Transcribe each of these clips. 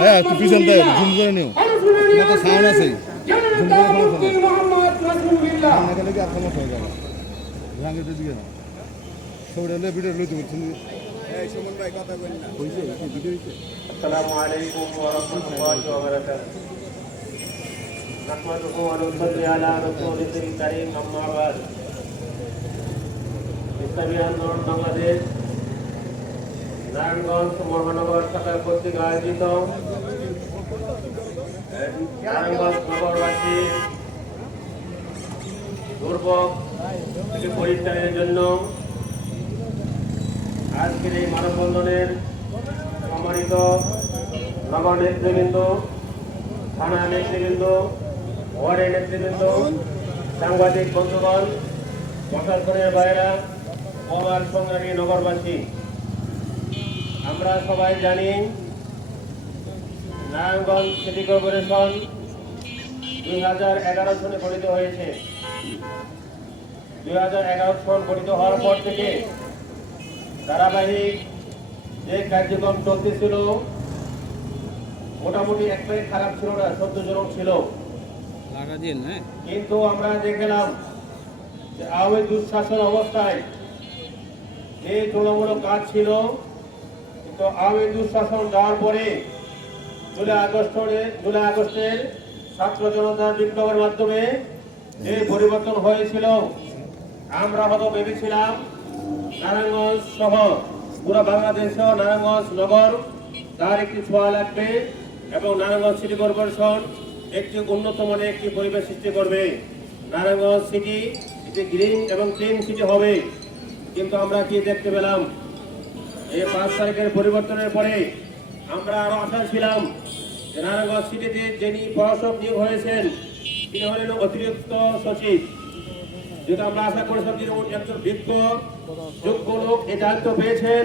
হ্যাঁ তুই পিছন থেকে ঝুম করে নিও তো সাউন্ড আছে ঝুম করে কি আর সমস্যা হয়ে যাবে রাঙের দিকে না সবাই ভিডিও লইতে বলছেন সুমন ভাই কথা বলেন না হইছে ভিডিও হইছে আসসালামু আলাইকুম ওয়া রাহমাতুল্লাহি ওয়া বারাকাতুহু নাহমাদুহু ওয়া নুসাল্লি আলা রাসূলিল কারীম আম্মা বা'দ ইসলামী আন্দোলন বাংলাদেশ নারায়ণগঞ্জ মহানগর শাখা কর্তৃক আয়োজিত নারায়ণগঞ্জ নগরবাসী দুর্ভোগ থেকে পরিত্রাণের জন্য আজকের এই মানববন্ধনের সম্মানিত নগর নেতৃবৃন্দ, থানা নেতৃবৃন্দ, ওয়ার্ডের নেতৃবৃন্দ, সাংবাদিক বন্ধুগণ, প্রশাসনের বাইরা, আমার সংগ্রামী নগরবাসী, আমরা সবাই জানি নারায়ণগঞ্জ সিটি কর্পোরেশন 2011 সনে গঠিত হয়েছে। 2011 সন গঠিত হওয়ার পর থেকে ধারাবাহিক যে কার্যক্রম চলতেছিল মোটামুটি একবারে খারাপ ছিল না, সন্তোষজনক ছিল। কিন্তু আমরা দেখলাম যে আওয়ামী দুঃশাসন অবস্থায় যে তুলনামূলক কাজ ছিল, কিন্তু আওয়ামী দুঃশাসন যাওয়ার পরে জুলাই আগস্টের ছাত্র জনতা বিপ্লবের মাধ্যমে যে পরিবর্তন হয়েছিল, আমরা হয়তো ভেবেছিলাম নারায়ণগঞ্জ সহ পুরো বাংলাদেশ নারায়ণগঞ্জ নগর তার একটি ছোঁয়া লাগবে এবং নারায়ণগঞ্জ সিটি কর্পোরেশন একটি উন্নত মানের একটি পরিবেশ সৃষ্টি করবে। নারায়ণগঞ্জ সিটি একটি গ্রিন এবং ক্লিন সিটি হবে। কিন্তু আমরা কি দেখতে পেলাম, এই 5 তারিখের পরিবর্তনের পরে আমরা আরো আশা ছিলাম যে নারায়ণগঞ্জ সিটিতে যিনি প্রশাসক নিয়োগ হয়েছেন তিনি হলেন অতিরিক্ত সচিব। যেটা আমরা আশা করেছিলাম তিনি একজন বিজ্ঞ যোগ্য লোক এই দায়িত্ব পেয়েছেন।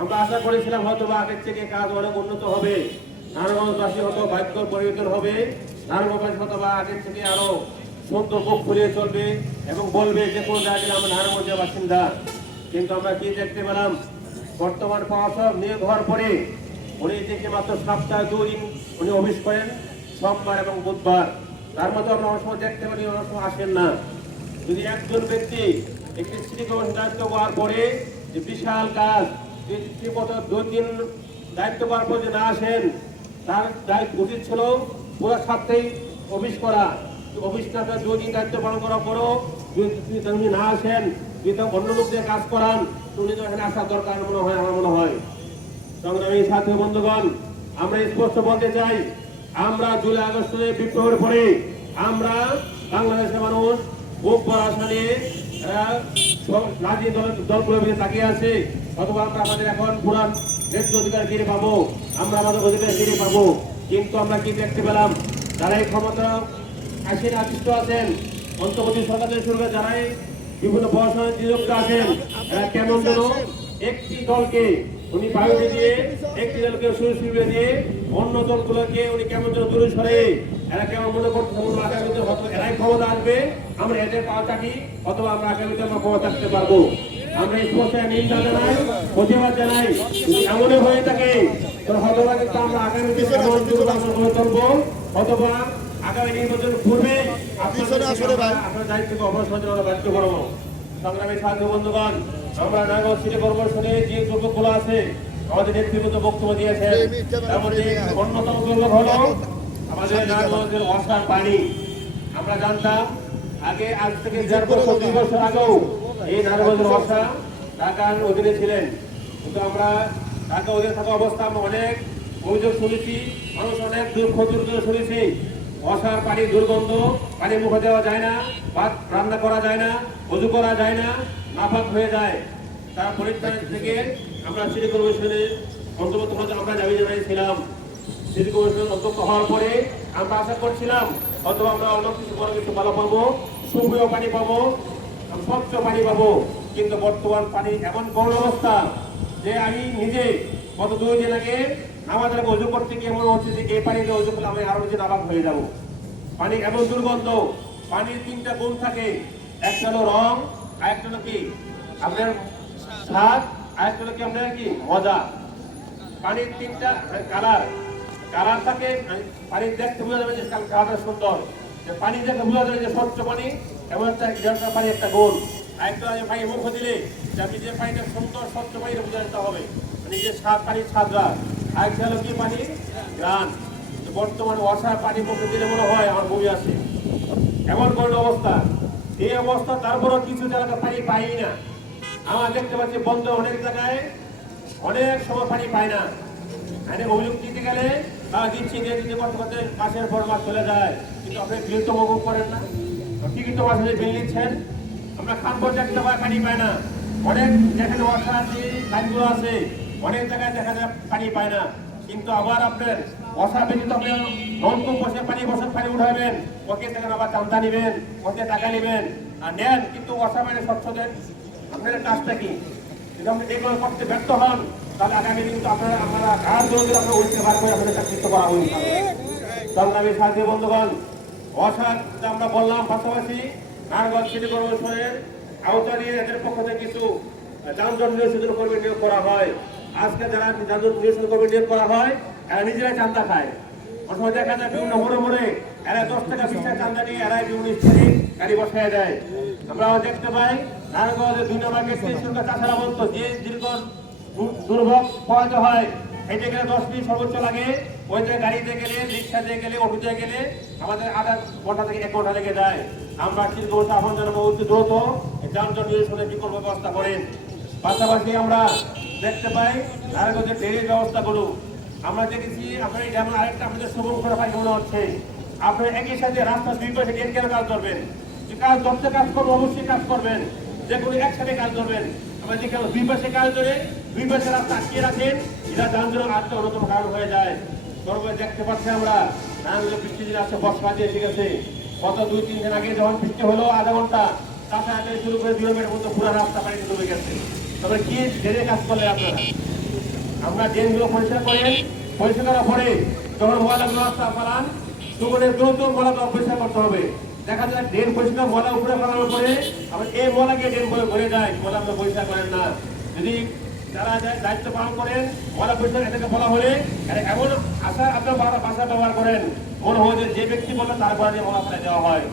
আমরা আশা করেছিলাম হয়তো বা আগের থেকে কাজ অনেক উন্নত হবে, নারায়ণগঞ্জবাসী হয়তো ভাগ্য পরিবর্তন হবে, নারায়ণগঞ্জবাসী হয়তো বা আগের থেকে আরো সুন্দর মুখ খুলিয়ে চলবে এবং বলবে যে কোন জায়গায় আমরা নারায়ণগঞ্জের বাসিন্দা। কিন্তু আমরা কি দেখতে পেলাম, বর্তমান প্রশাসক নিয়োগ হওয়ার পরে উনি থেকে মাত্র সপ্তাহে 2 দিন উনি অফিস করেন, সোমবার এবং বুধবার। তার মধ্যে আমরা অনেক সময় দেখতে পারি অনেক সময় আসেন না। যদি একজন ব্যক্তি একটি সিটি কর্পোরেশন দায়িত্ব পাওয়ার পরে যে বিশাল কাজ, যে 2 দিন দায়িত্ব পাওয়ার পর যে না আসেন, তার দায়িত্ব উচিত ছিল পুরো সপ্তাহে অফিস করা। অফিস না 2 দিন দায়িত্ব পালন করার পরও যদি না আসেন, যদি অন্য লোকদের কাজ করান, উনি তো এখানে আসার দরকার মনে হয়, আমার মনে হয়। সংগ্রামী ছাত্র বন্ধুগণ, আমরা স্পষ্ট বলতে চাই, আমরা জুলাই আগস্টে বিপ্লবের পরে আমরা বাংলাদেশের মানুষ বুক ভরা আশা নিয়ে রাজনৈতিক দলগুলোর দিকে তাকিয়ে আছে। অথবা আমরা আমাদের এখন পুরান ন্যায্য অধিকার ফিরে পাবো, আমরা আমাদের অধিকার ফিরে পাবো। কিন্তু আমরা কি দেখতে পেলাম, যারা এই ক্ষমতা আসীন আদিষ্ট আছেন, অন্তর্বর্তী সরকার থেকে শুরু করে যারাই বিভিন্ন প্রশাসনের নিযুক্ত আছেন, এরা কেমন যেন একটি দলকে উনি বায়ুতে দিয়ে, একটি দলকে সুরসিবে দিয়ে অন্য দলগুলোকে উনি কেমন যেন দূরে সরে, এরা কেমন মনে করতে আগামীতে হয়তো এরাই ক্ষমতা আসবে, আমরা এদের পাওয়া থাকি, অথবা আমরা আগামীতে আমরা ক্ষমতা থাকতে পারবো। আমরা স্পষ্ট নিন্দা জানাই, প্রতিবাদ জানাই। এমনই হয়ে থাকে হয়তো কিন্তু আমরা আগামীতে তুলবো, অথবা আগামী নির্বাচন পূর্বে আপনার দায়িত্ব থেকে অবসর বাধ্য করবো। সংগ্রামী ছাত্র বন্ধুগণ, আমরা নারায়ণগঞ্জ সিটি কর্পোরেশনে যে দুর্যোগগুলো আছে আমাদের নেতৃত্ব বক্তব্য দিয়েছেন, তার মধ্যে অন্যতম দুর্যোগ হলো আমাদের নারায়ণগঞ্জের ওয়াসার পানি। আমরা জানতাম আগে, আজ থেকে 2 বছর আগেও এই নারায়ণগঞ্জের ওয়াসা ঢাকার অধীনে ছিলেন। কিন্তু আমরা ঢাকা অধীনে থাকা অবস্থা আমরা অনেক অভিযোগ শুনেছি, মানুষ অনেক ক্ষতির শুনেছি। ওয়াসার পানির দুর্গন্ধ, পানি মুখে দেওয়া যায় না, ভাত রান্না করা যায় না, ওযু করা যায় না, নাপাক হয়ে যায়। তার পরিত্রাণ থেকে আমরা সিটি কর্পোরেশনে অন্তর্ভুক্ত হতে আমরা দাবি জানিয়েছিলাম। সিটি কর্পোরেশন অন্তর্ভুক্ত হওয়ার পরে আমরা আশা করছিলাম অথবা আমরা অন্য কিছু বড় কিছু ভালো পাবো, সুপেয় পানি পাবো, স্বচ্ছ পানি পাবো। কিন্তু বর্তমান পানি এমন করুণ অবস্থা যে আমি নিজে গত 2 দিন আগে আমাদের ওযু করতে গিয়ে মনে হচ্ছে যে এই পানিতে ওযু করলে আমি আরো বেশি নাপাক হয়ে যাবো। পানি এমন দুর্গন্ধ, পানির 3টা গুণ থাকে, একটা হলো রং, আর একটা হলো কি আপনার স্বাদ আরেকটা হলো কি আপনার কি মজা। পানির তিনটা কালার কালার থাকে, পানি দেখতে বোঝা যাবে যে কালারটা সুন্দর, যে পানি দেখে বোঝা যাবে যে স্বচ্ছ পানি এবং একটা পানি একটা গোল। আরেকটা পানি মুখ দিলে যে আপনি যে পানিটা সুন্দর স্বচ্ছ পানি বোঝা যেতে হবে, মানে যে স্বাদ পানির স্বাদরা। আরেকটা হলো কি পানি গ্রান। বর্তমানে অসার পানি মুখে দিলে মনে হয় আমার বমি আসে, এমন কোন অবস্থা। এই অবস্থা তারপরও কিছু জায়গায় পানি পাই না। আমরা দেখতে পাচ্ছি বন্ধ অনেক জায়গায় অনেক সময় পানি পায় না। অভিযোগ দিতে গেলে তারা দিচ্ছি দিয়ে দিতে করতে করতে মাসের পর মাস চলে যায়, কিন্তু আপনি বিল তো মকুব করেন না। কি কিন্তু মাসে বিল নিচ্ছেন, আমরা খান পর দেখতে পাই পানি পায় না। অনেক যেখানে ওয়াসা আছে লাইনগুলো আছে অনেক জায়গায় দেখা যায় পানি পায় না, কিন্তু আবার আপনার ওয়াসা ব্যতীত আপনি নলকূপ বসে পানি উঠাবেন, ওকে থেকে আবার চান্দা নেবেন, ওকে টাকা নেবেন আর নেন, কিন্তু ওয়াসা পানি স্বচ্ছ দেন। আপনার কাজটা কি? যদি আপনি এগুলো করতে ব্যর্থ হন তাহলে আগামী দিন তো আপনারা কাজ জন্য আপনার উঠতে পারবেন, আপনাদের চাকরিত্ব করা হয়ে যাবে। সংগ্রামী সাথী বন্ধুগণ, অসাধ আমরা বললাম, পাশাপাশি নারায়ণগঞ্জ সিটি কর্পোরেশনের আওতা নিয়ে এদের পক্ষ থেকে কিছু যানজট নিরসন কর্মী নিয়োগ করা হয়। আজকে যারা যানজট নিরসন কর্মী নিয়োগ করা হয় এরা নিজেরাই চান্দা খায়। অনেক সময় দেখা যায় বিভিন্ন মোড়ে এরা 10 টাকা 20 টাকা চান্দা নিয়ে এরাই বিভিন্ন স্থানে গাড়ি বসায় দেয়। আমরা দেখতে পাই নারায়ণগঞ্জের 2 নম্বর গেট থেকে শুরু করে তাছাড়া বলতো যে দীর্ঘ দুর্ভোগ পড়াতে হয়, হেঁটে গেলে 10 মিনিট সর্বোচ্চ লাগে, ওই যে গাড়িতে গেলে, রিক্সাতে গেলে, অটোতে গেলে আমাদের আধা ঘন্টা থেকে 1 ঘন্টা লেগে যায়। আমরা শিল্প আহ্বান জানাবো অতি দ্রুত যানজট নিরসনের বিকল্প ব্যবস্থা করেন। পাশাপাশি আমরা দেখতে পাই নারায়ণগঞ্জের ড্রেনেজ ব্যবস্থাগুলো আমরা দেখেছি। আপনার যেমন আরেকটা আমাদের শ্রবণ করা পাই মনে হচ্ছে, আপনার একই সাথে রাস্তা 2 পাশে ড্রেন কেন কাজ করবেন? যে কাজ ধরতে কাজ করবো অবশ্যই কাজ করবেন, যে কোনো একসাথে কাজ ধরবেন। আমরা দেখি 2 পাশে কাজ ধরে 2 পাশে রাস্তা আটকে রাখেন, এটা যানজট আটটা অন্যতম কারণ হয়ে যায়। তারপরে দেখতে পাচ্ছি আমরা নারায়ণগঞ্জে বৃষ্টি দিন আসছে, বর্ষা দিয়ে এসে গেছে। গত 2-3 দিন আগে যখন বৃষ্টি হলো আধা ঘন্টা তাছাড়া শুরু করে 2 মিনিটের মধ্যে পুরো রাস্তা পানিতে ডুবে গেছে। তবে কি ড্রেনে কাজ করলে আপনারা? আমরা ড্রেনগুলো পরিষ্কার করেন, পরিষ্কার করার পরে যখন ময়লাগুলো রাস্তা পালান সুগনের দ্রুত ময়লাগুলো পরিষ্কার করতে হবে। দেখা যায় ড্রেন পরিষ্কার ময়লা উপরে ফেলানোর পরে আবার এই ময়লা গিয়ে ড্রেন ভরে যায়, ময়লাগুলো পরিষ্কার করেন না। যদি যারা দায়িত্ব পালন করেন ময়লা পরিষ্কার এটাকে বলা হলে এমন আশা আপনার ভাষা ব্যবহার করেন মনে হয় যে ব্যক্তি বলে তারপরে যে ময়লা ফেলে দেওয়া হয়।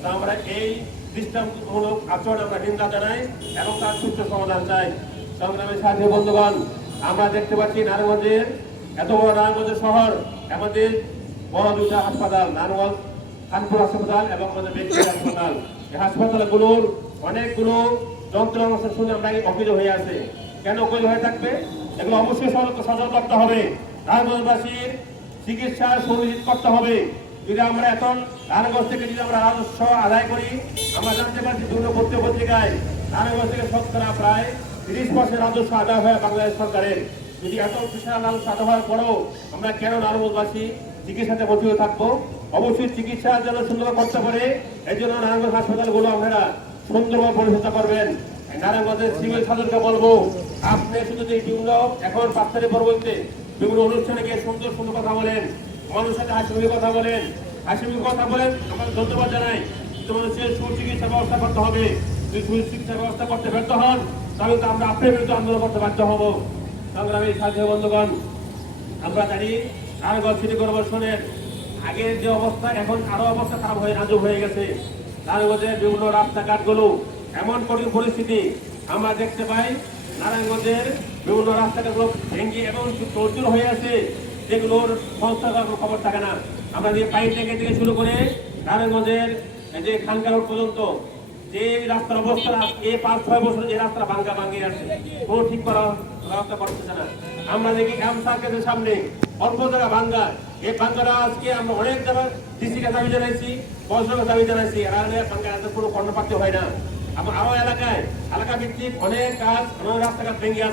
তা আমরা এই দৃষ্টান্তমূলক আচরণ আমরা নিন্দা জানাই এবং তার সুষ্ঠু সমাধান চাই। সংগ্রামের সাথী বন্ধুগণ, আমরা দেখতে পাচ্ছি নারায়ণগঞ্জের এত বড় নারায়ণগঞ্জের শহর, আমাদের বড় 2টা হাসপাতাল, নারায়ণগঞ্জ কানপুর হাসপাতাল এবং আমাদের ব্যক্তিগত হাসপাতাল। এই হাসপাতালগুলোর অনেকগুলো যন্ত্রাংশ শুনে আমরা অভিযোগ হয়ে আছে। কেন অভিযোগ হয়ে থাকবে? এগুলো অবশ্যই সচল করতে হবে, নারায়ণগঞ্জবাসীর চিকিৎসা সুনিশ্চিত করতে হবে। যদি আমরা এখন নারায়ণগঞ্জ থেকে যদি আমরা রাজস্ব আদায় করি, আমরা জানতে পারছি বিভিন্ন পত্রিকায় নারায়ণগঞ্জ থেকে শতকরা প্রায় 30% রাজস্ব আদায় হয় বাংলাদেশ সরকারের। যদি এত বিশাল রাজস্ব আদায় হওয়ার পরেও আমরা কেন নারায়ণগঞ্জবাসী চিকিৎসাতে বঞ্চিত থাকবো? অবশ্যই চিকিৎসার জন্য সুন্দর করতে পারে, এই জন্য নারায়ণগঞ্জ হাসপাতালগুলো আপনারা সুন্দরভাবে পরিচালনা করবেন। নারায়ণগঞ্জের সিভিল সার্জনকে বলবো, আপনি শুধু যে বিভিন্ন এখন বাচ্চাদের পরবর্তীতে বিভিন্ন অনুষ্ঠানে গিয়ে সুন্দর সুন্দর কথা বলেন, মানুষের সাথে হাসিমুখে কথা বলেন, আমরা ধন্যবাদ জানাই। মানুষের সুচিকিৎসা ব্যবস্থা করতে হবে। যদি সুচিকিৎসা ব্যবস্থা করতে ব্যর্থ হন তাহলে তো আমরা আপনার বিরুদ্ধে আন্দোলন করতে বাধ্য হব। সংগ্রামী সাথী বন্ধুগণ, আমরা জানি নারায়ণগঞ্জ সিটি কর্পোরেশনের আগের যে অবস্থা এখন আরো অবস্থা খারাপ হয়ে নাজুক হয়ে গেছে। নারায়ণগঞ্জের বিভিন্ন রাস্তাঘাটগুলো এমন কঠিন পরিস্থিতি আমরা দেখতে পাই, নারায়ণগঞ্জের বিভিন্ন রাস্তাঘাটগুলো ভেঙে এবং প্রচুর হয়ে আছে, যেগুলোর সংস্থার খবর থাকে না। আমরা যে পাইপ থেকে শুরু করে নারায়ণগঞ্জের যে খানকা রোড পর্যন্ত যে রাস্তার অবস্থা এই 5-6 বছর যে রাস্তা ভাঙ্গি আছে, কোনো ঠিক করার ব্যবস্থা করতেছে না। আমরা দেখি এম সার্কেলের সামনে অল্প জায়গা ভাঙ্গা, এই ভাঙ্গাটা আজকে আমরা অনেক জায়গায় ডিসিকে দাবি জানাইছি, পৌরসভাকে দাবি জানাইছি, এরা ভাঙ্গা কোনো কর্ণপাত হয় না। আমার আরো এলাকা ভিত্তিক অনেক কাজ, অনেক রাস্তাঘাট ভেঙে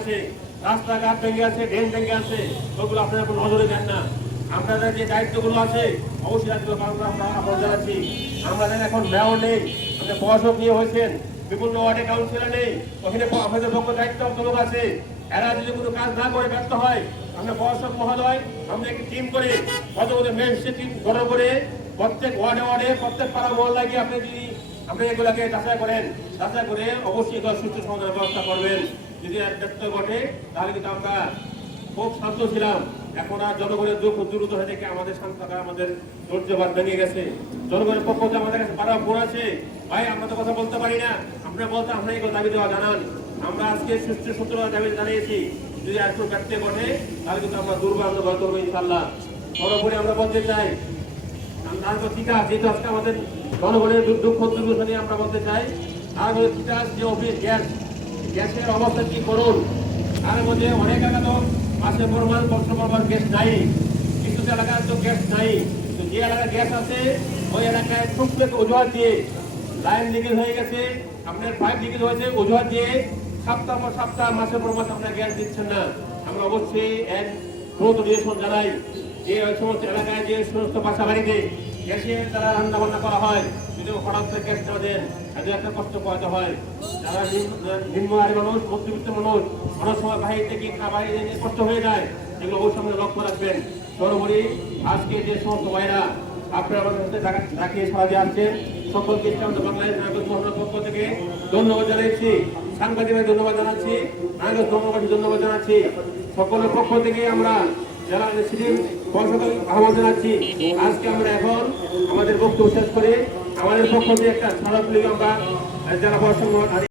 আছে, ড্রেন ভেঙে আছে, ওগুলো আপনারা কোনো নজরে দেন না। আপনাদের যে দায়িত্বগুলো আছে অবশ্যই দায়িত্বগুলো পালন করা আমরা আহ্বান জানাচ্ছি। আমরা জানি এখন মেয়র নেই, আমাদের প্রশাসক নিয়ে হয়েছেন, বিভিন্ন ওয়ার্ডে কাউন্সিলর নেই, ওখানে আমাদের পক্ষ দায়িত্ব লোক আছে। এরা যদি কোনো কাজ না করে ব্যর্থ হয়, আমরা প্রশাসক মহোদয় আমরা একটি টিম করে ম্যাজিস্ট্রেট টিম গঠন করে প্রত্যেক ওয়ার্ডে প্রত্যেক পাড়া মহল্লায় গিয়ে আপনি এগুলাকে যাচাই করে অবশ্যই সুস্থ সমাধানের ব্যবস্থা করবেন। যদি আর ব্যত্যয় ঘটে তাহলে কিন্তু আমরা খুব শান্ত ছিলাম। এখন আর জনগণের দুঃখ দ্রুত হয়ে থেকে আমাদের শান্ত থাকা, আমাদের ধৈর্যবাদ ভেঙে গেছে। জনগণের পক্ষ থেকে আমাদের কাছে বারবার ফোন আছে, ভাই আমরা তো কথা বলতে পারি না, আমরা বলতে আমরা এই দাবি দেওয়া জানান। আমরা আজকে সুষ্ঠু সত্যতা দাবি জানিয়েছি, যদি আর একটু ব্যত্যয় ঘটে তাহলে কিন্তু আমরা দুর্বল আন্দোলন করবো ইনশাল্লাহ। সর্বোপরি আমরা বলতে চাই, ঠিক আছে, যেহেতু আজকে আমাদের জনগণের দুঃখ দুর্দশা নিয়ে আমরা বলতে চাই, আর তিতাস যে অফিস গ্যাসের অবস্থা কি করুন। তার মধ্যে অনেক এলাকা তো মাসে পরিমাণ বছর পরিমাণ গ্যাস নাই, কিছু এলাকায় তো গ্যাস নাই। তো যে এলাকায় গ্যাস আছে ওই এলাকায় টুকটাক অজুহাত দিয়ে লাইন লিকেজ হয়ে গেছে, আপনার পাইপ লিকেজ হয়েছে, অজুহাত দিয়ে সপ্তাহ পর সপ্তাহ মাসের পর মাস আপনার গ্যাস দিচ্ছেন না। আমরা অবশ্যই এক দ্রুত নিরসন জানাই যে ওই সমস্ত এলাকায় যে সমস্ত বাসা বাড়িতে গ্যাসে তারা রান্না বান্না করা হয়, যদি হঠাৎ করে গ্যাস না দেন তাদের একটা কষ্ট পাওয়াতে হয়। যারা নিম্ন আয়ের মানুষ, মধ্যবিত্ত মানুষ, অনেক সময় বাহিরে গিয়ে খাবার কষ্ট হয়ে যায়, এগুলো অবশ্যই আমাদের লক্ষ্য রাখবেন। সর্বোপরি আজকে যে সমস্ত ভাইরা আপনারা আমাদের সাথে ডাকিয়ে সারা দিয়ে আসছেন, সকলকে আমাদের বাংলাদেশ নাগরিক মহলের পক্ষ থেকে ধন্যবাদ জানাচ্ছি, সাংবাদিক ভাই ধন্যবাদ জানাচ্ছি, নাগরিক ধন্যবাদ ধন্যবাদ জানাচ্ছি। সকলের পক্ষ থেকে আমরা যারা সিটির প্রশাসক আহ্বান জানাচ্ছি। আজকে আমরা এখন আমাদের বক্তব্য শেষ করে আমাদের পক্ষ থেকে একটা স্মারকলিপি আমরা জেলা প্রশাসক